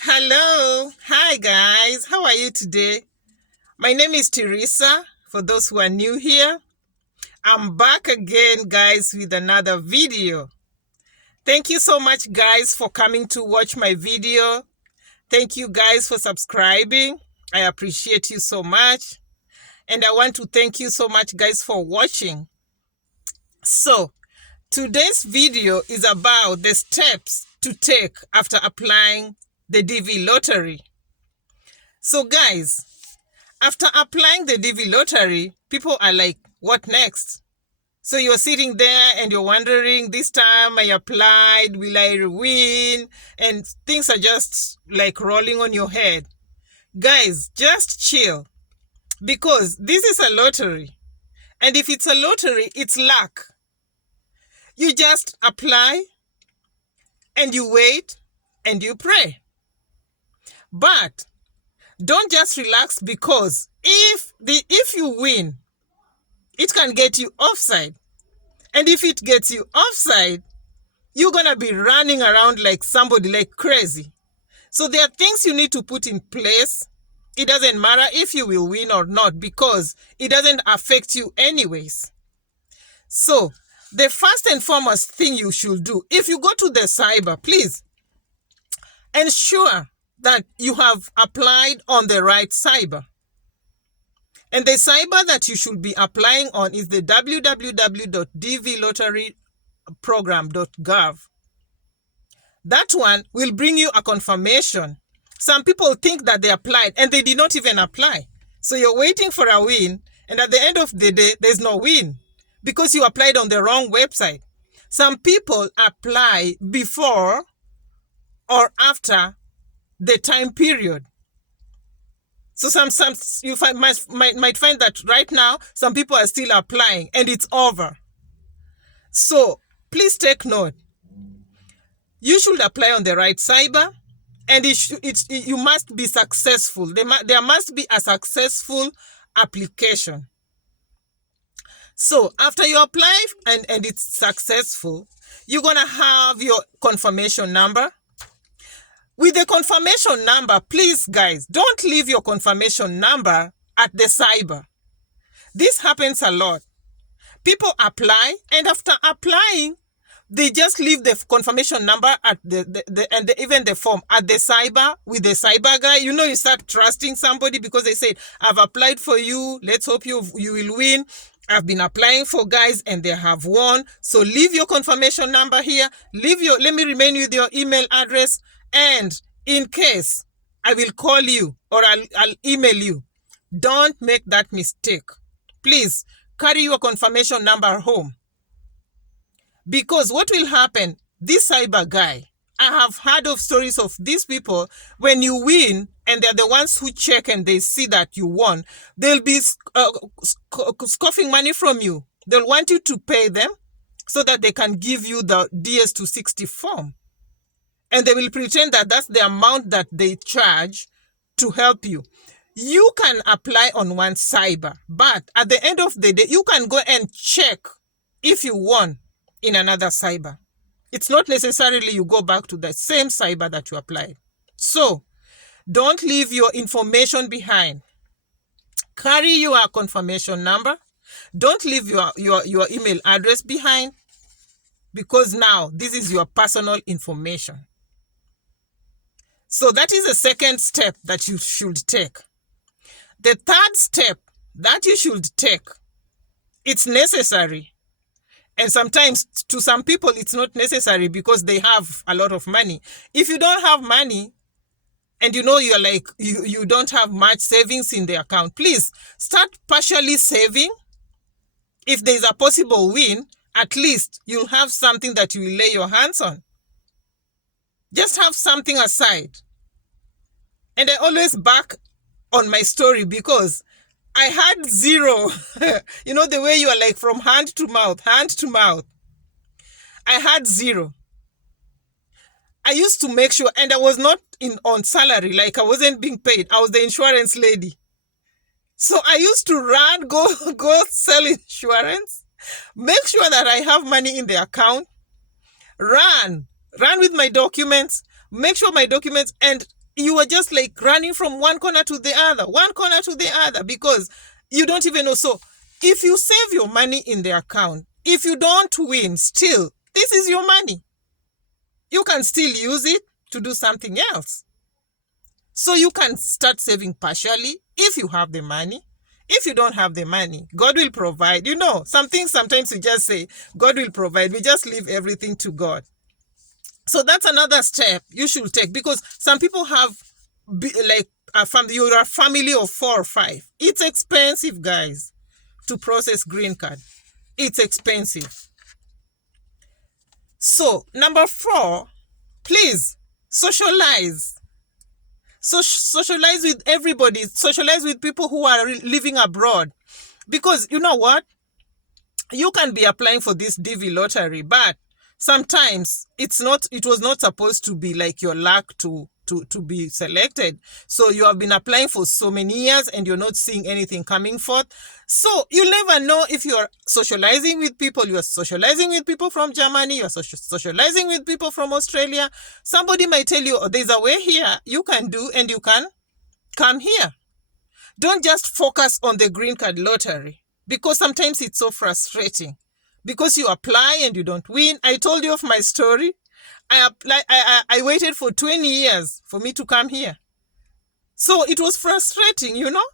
Hello. Hi, guys. How are you today? My name is Teresa. For those who are new here, I'm back again, guys, with another video. Thank you so much, guys, for coming to watch my video. Thank you, guys, for subscribing. I appreciate you so much. And I want to thank you so much, guys, for watching. So, today's video is about the steps to take after applying the DV lottery. So, guys, after applying the DV lottery, people are like, what next? So you're sitting there and you're wondering, this time I applied, will I win? And things are just like rolling on your head. Guys, just chill. Because this is a lottery. And if it's a lottery, it's luck. You just apply and you wait and you pray. But don't just relax, because if you win, it can get you offside. And if it gets you offside, you're going to be running around like somebody like crazy. So there are things you need to put in place. It doesn't matter if you will win or not, because it doesn't affect you anyways. So the first and foremost thing you should do, if you go to the cyber, please ensure that you have applied on the right cyber. And the cyber that you should be applying on is the www.dvlotteryprogram.gov. That one will bring you a confirmation. Some people think that they applied and they did not even apply. So you're waiting for a win, and at the end of the day, there's no win because you applied on the wrong website. Some people apply before or after the time period. So some you might find that right now some people are still applying and it's over. So please take note. You should apply on the right cyber, and you must be successful. There must be a successful application. So after you apply and it's successful, you're gonna have your confirmation number. With the confirmation number, please, guys, don't leave your confirmation number at the cyber. This happens a lot. People apply, and after applying, they just leave the confirmation number at even the form at the cyber with the cyber guy. You know, you start trusting somebody because they say, I've applied for you. Let's hope you will win. I've been applying for guys and they have won. So leave your confirmation number here. Let me remain with your email address. And in case I will call you or I'll email you, don't make that mistake. Please carry your confirmation number home. Because what will happen, this cyber guy, I have heard of stories of these people, when you win and they're the ones who check and they see that you won, they'll be scoffing money from you. They'll want you to pay them so that they can give you the DS260 form. And they will pretend that that's the amount that they charge to help you. You can apply on one cyber, but at the end of the day, you can go and check if you won in another cyber. It's not necessarily you go back to the same cyber that you applied. So don't leave your information behind. Carry your confirmation number. Don't leave your email address behind, because now this is your personal information. So that is the second step that you should take. The third step that you should take, it's necessary. And sometimes to some people, it's not necessary because they have a lot of money. If you don't have money and you know you're like, you don't have much savings in the account, please start partially saving. If there's a possible win, at least you'll have something that you will lay your hands on. Just have something aside. And I always back on my story because I had zero. You know, the way you are like from hand to mouth. I had zero. I used to make sure, and I was not on salary, like I wasn't being paid. I was the insurance lady. So I used to go sell insurance, make sure that I have money in the account, run with my documents, make sure my documents, and you are just like running from one corner to the other, because you don't even know. So if you save your money in the account, if you don't win, still, this is your money. You can still use it to do something else. So you can start saving partially if you have the money. If you don't have the money, God will provide. You know, some things sometimes we just say, God will provide. We just leave everything to God. So that's another step you should take, because some people have like you're a family of 4 or 5. It's expensive, guys, to process green card. It's expensive. So number 4, please socialize. So socialize with everybody. Socialize with people who are living abroad. Because you know what? You can be applying for this DV lottery, but sometimes it was not supposed to be like your luck to be selected. So you have been applying for so many years and you're not seeing anything coming forth. So you'll never know if you're socializing with people. You're socializing with people from Germany. You're socializing with people from Australia. Somebody might tell you, oh, there's a way here you can do and you can come here. Don't just focus on the green card lottery, because sometimes it's so frustrating. Because you apply and you don't win. I told you of my story. I waited for 20 years for me to come here. So it was frustrating, you know.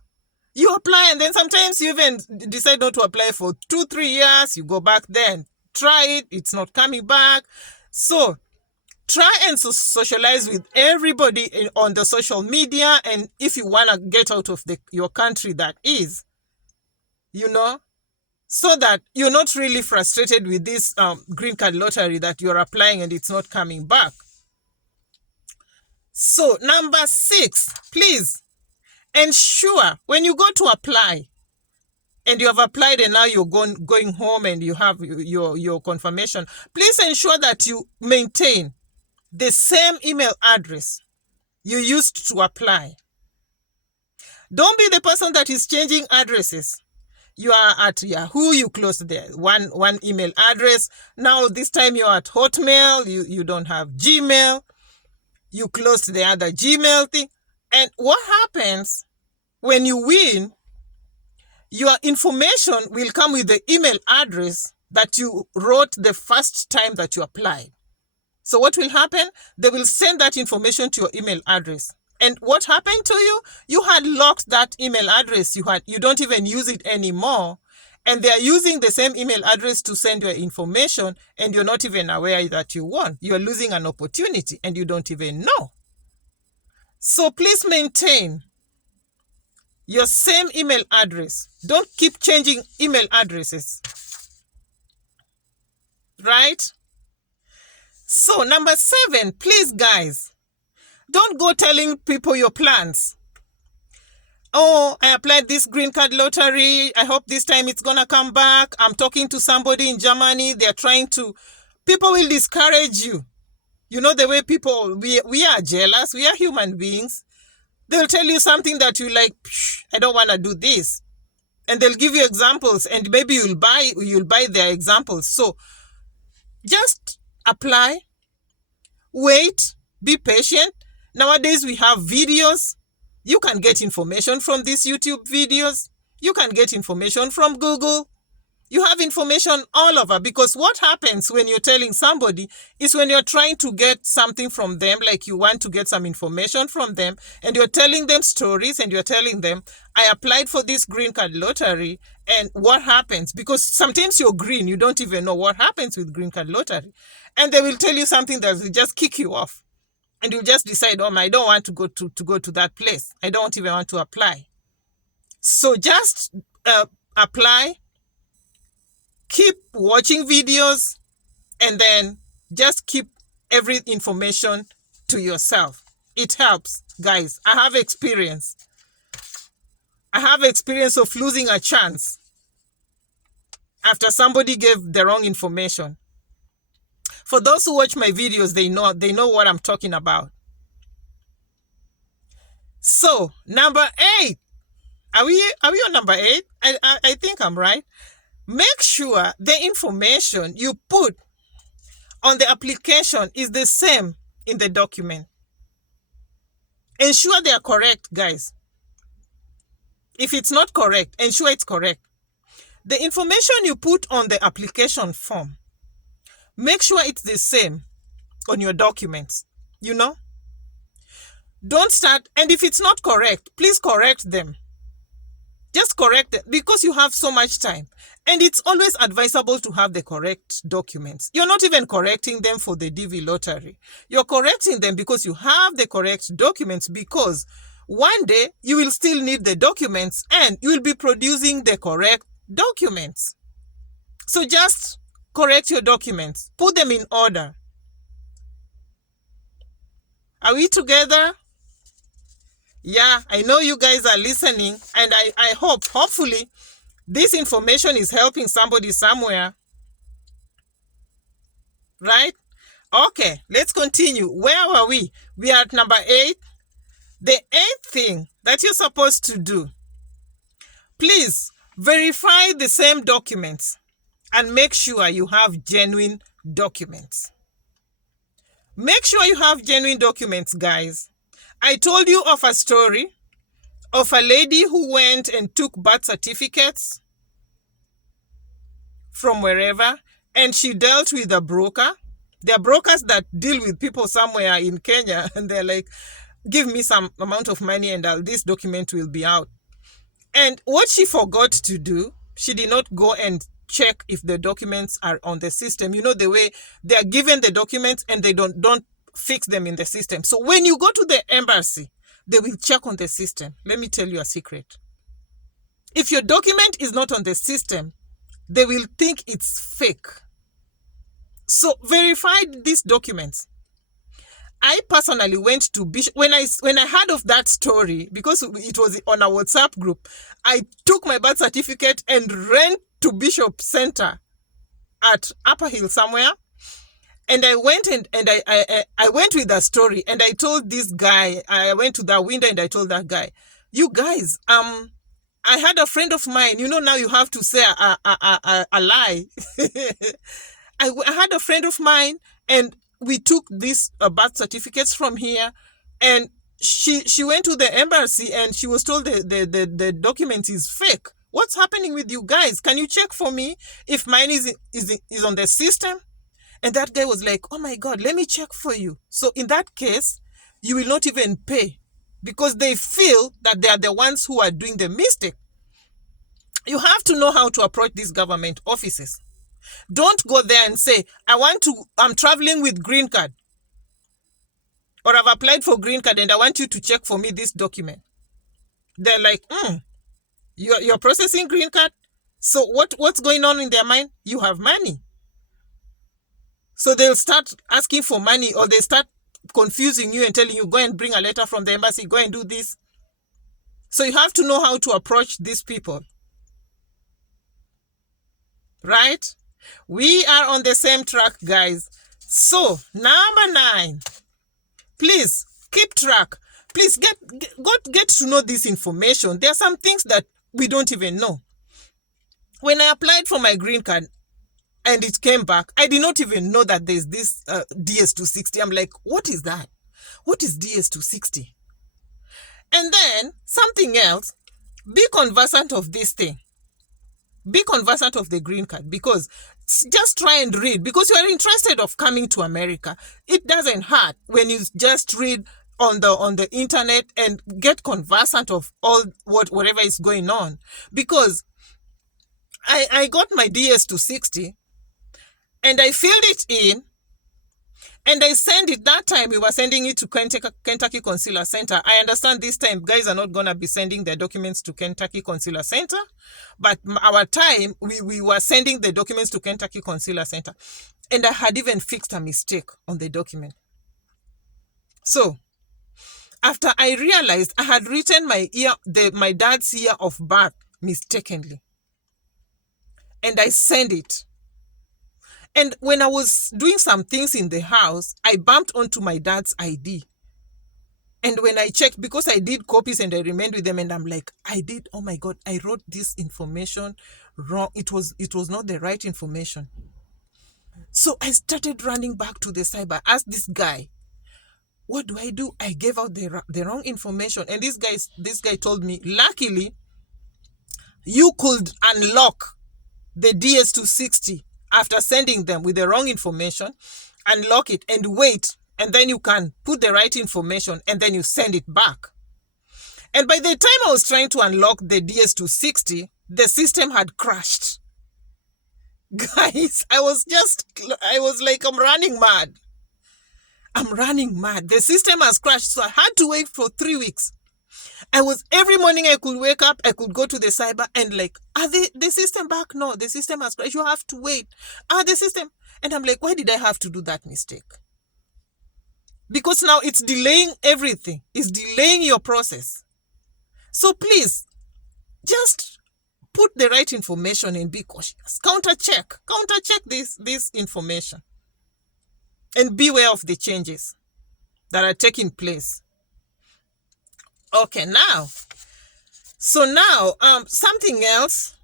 You apply and then sometimes you even decide not to apply for 2-3 years. You go back then, try it. It's not coming back. So try and socialize with everybody on the social media. And if you want to get out of your country, that is, you know, so that you're not really frustrated with this green card lottery that you're applying and it's not coming back. So number 6, please ensure when you go to apply and you have applied and now you're going home and you have your confirmation, please ensure that you maintain the same email address you used to apply. Don't be the person that is changing addresses. You are at Yahoo, you closed the one email address. Now this time you're at Hotmail, you don't have Gmail. You closed the other Gmail thing. And what happens when you win? Your information will come with the email address that you wrote the first time that you applied. So what will happen? They will send that information to your email address. And what happened to you? You had locked that email address. You don't even use it anymore. And they are using the same email address to send your information, and you're not even aware that you won. You're losing an opportunity and you don't even know. So please maintain your same email address. Don't keep changing email addresses. Right? So number 7, please guys, don't go telling people your plans. Oh, I applied this green card lottery. I hope this time it's going to come back. I'm talking to somebody in Germany. People will discourage you. You know the way people, we are jealous. We are human beings. They'll tell you something that you like, I don't want to do this. And they'll give you examples and maybe you'll buy their examples. So just apply, wait, be patient. Nowadays we have videos. You can get information from these YouTube videos. You can get information from Google. You have information all over, because what happens when you're telling somebody is when you're trying to get something from them, like you want to get some information from them, and you're telling them stories and you're telling them, I applied for this green card lottery and what happens? Because sometimes you're green, you don't even know what happens with green card lottery. And they will tell you something that will just kick you off. And you just decide, I don't want to go to that place. I don't even want to apply. So just apply, keep watching videos, and then just keep every information to yourself. It helps, guys. I have experience. I have experience of losing a chance after somebody gave the wrong information. For those who watch my videos, they know what I'm talking about. So, number 8. Are we on number 8? I think I'm right. Make sure the information you put on the application is the same in the document. Ensure they are correct, guys. If it's not correct, ensure it's correct. The information you put on the application form, make sure it's the same on your documents. You know? Don't start, and if it's not correct, please correct them. Just correct it because you have so much time. And it's always advisable to have the correct documents. You're not even correcting them for the DV lottery. You're correcting them because you have the correct documents, because one day you will still need the documents and you will be producing the correct documents. So just correct your documents. Put them in order. Are we together? Yeah, I know you guys are listening, and I hope, hopefully, this information is helping somebody somewhere. Right? Okay, let's continue. Where were we? We are at number 8. The 8th thing that you're supposed to do, please verify the same documents and make sure you have genuine documents. Make sure you have genuine documents, guys. I told you of a story of a lady who went and took birth certificates from wherever, and she dealt with a broker. There are brokers that deal with people somewhere in Kenya, and they're like, give me some amount of money and this document will be out. And what she forgot to do, she did not go and check if the documents are on the system. You know, the way they are given the documents and they don't fix them in the system. So when you go to the embassy, they will check on the system. Let me tell you a secret. If your document is not on the system, they will think it's fake. So verify these documents. I personally went to Bishop when I heard of that story, because it was on a WhatsApp group. I took my birth certificate and ran to Bishop Center at Upper Hill somewhere, and I went and I went with a story, and I told this guy. I went to that window and I told that guy, "You guys, I had a friend of mine. You know, now you have to say a lie." I had a friend of mine, and we took these birth certificates from here, and she went to the embassy and she was told the document is fake. What's happening with you guys? Can you check for me if mine is on the system? And that guy was like, oh my God, let me check for you. So in that case, you will not even pay, because they feel that they are the ones who are doing the mistake. You have to know how to approach these government offices. Don't go there and say, I'm traveling with green card, or I've applied for green card and I want you to check for me this document. They're like, you're processing green card? So what's going on in their mind? You have money. So they'll start asking for money, or they start confusing you and telling you, go and bring a letter from the embassy, go and do this. So you have to know how to approach these people. Right? We are on the same track, guys. So, number 9. Please keep track. Please get to know this information. There are some things that we don't even know. When I applied for my green card and it came back, I did not even know that there's this DS260. I'm like, what is that? What is DS260? And then something else, be conversant of this thing. Be conversant of the green card, because just try and read, because you are interested of coming to America. It doesn't hurt when you just read on the internet and get conversant of whatever is going on. Because I got my DS260 and I filled it in and I sent it. That time we were sending it to Kentucky Consular Center. I understand this time guys are not going to be sending their documents to Kentucky Consular Center, but our time we were sending the documents to Kentucky Consular Center, and I had even fixed a mistake on the document. So after I realized I had written my dad's year of birth mistakenly, and I sent it. And when I was doing some things in the house, I bumped onto my dad's ID. And when I checked, because I did copies and I remained with them, and I'm like, oh my God, I wrote this information wrong. It was not the right information. So I started running back to the cyber, asked this guy, What do I do? I gave out the wrong information. And this guy told me, luckily, you could unlock the DS260 after sending them with the wrong information, unlock it and wait, and then you can put the right information and then you send it back. And by the time I was trying to unlock the DS260, the system had crashed. Guys, I was like, I'm running mad. The system has crashed, so I had to wait for 3 weeks. Every morning I could wake up, I could go to the cyber and like, are the system back? No, the system has crashed. You have to wait. The system. And I'm like, why did I have to do that mistake? Because now it's delaying everything. It's delaying your process. So please, just put the right information and be cautious. Counter check this information. And beware of the changes that are taking place. Okay, so something else.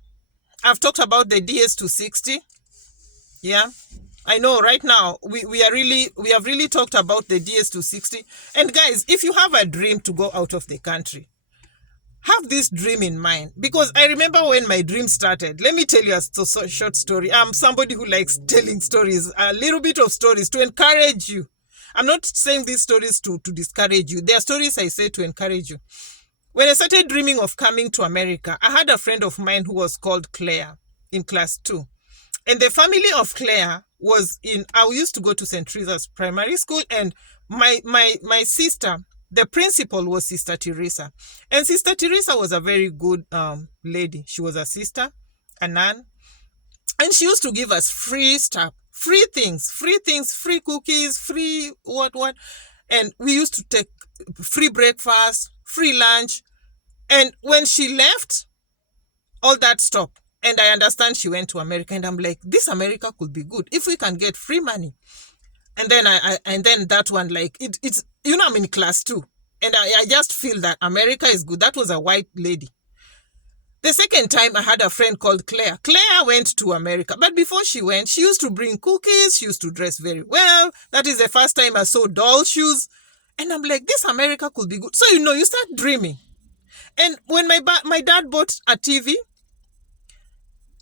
I've talked about the DS260. Yeah, I know right now we have really talked about the DS260. And guys, if you have a dream to go out of the country, have this dream in mind, because I remember when my dream started. Let me tell you a short story. I'm somebody who likes telling stories, a little bit of stories to encourage you. I'm not saying these stories to discourage you. They are stories I say to encourage you. When I started dreaming of coming to America, I had a friend of mine who was called Claire in class 2. And the family of Claire was I used to go to St. Teresa's Primary School, and my sister, the principal, was Sister Teresa. And Sister Teresa was a very good lady. She was a sister, a nun. And she used to give us free stuff, free things, free cookies, free what. And we used to take free breakfast, free lunch. And when she left, all that stopped. And I understand she went to America. And I'm like, this America could be good if we can get free money. And then then that one, like, it's, I'm in class 2. And I just feel that America is good. That was a white lady. The second time I had a friend called Claire. Claire went to America. But before she went, she used to bring cookies. She used to dress very well. That is the first time I saw doll shoes. And I'm like, this America could be good. So, you start dreaming. And when my dad bought a TV,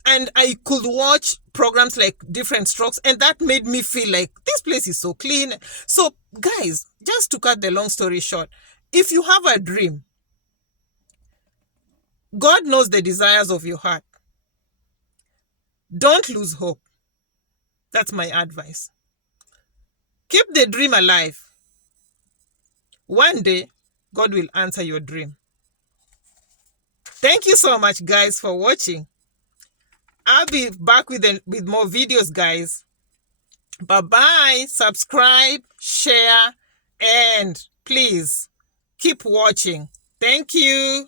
and I could watch programs like Different Strokes, and that made me feel like this place is so clean. So, guys, just to cut the long story short, if you have a dream, God knows the desires of your heart. Don't lose hope. That's my advice. Keep the dream alive. One day, God will answer your dream. Thank you so much, guys, for watching. I'll be back with more videos, guys. Bye-bye. Subscribe, share, and please keep watching. Thank you.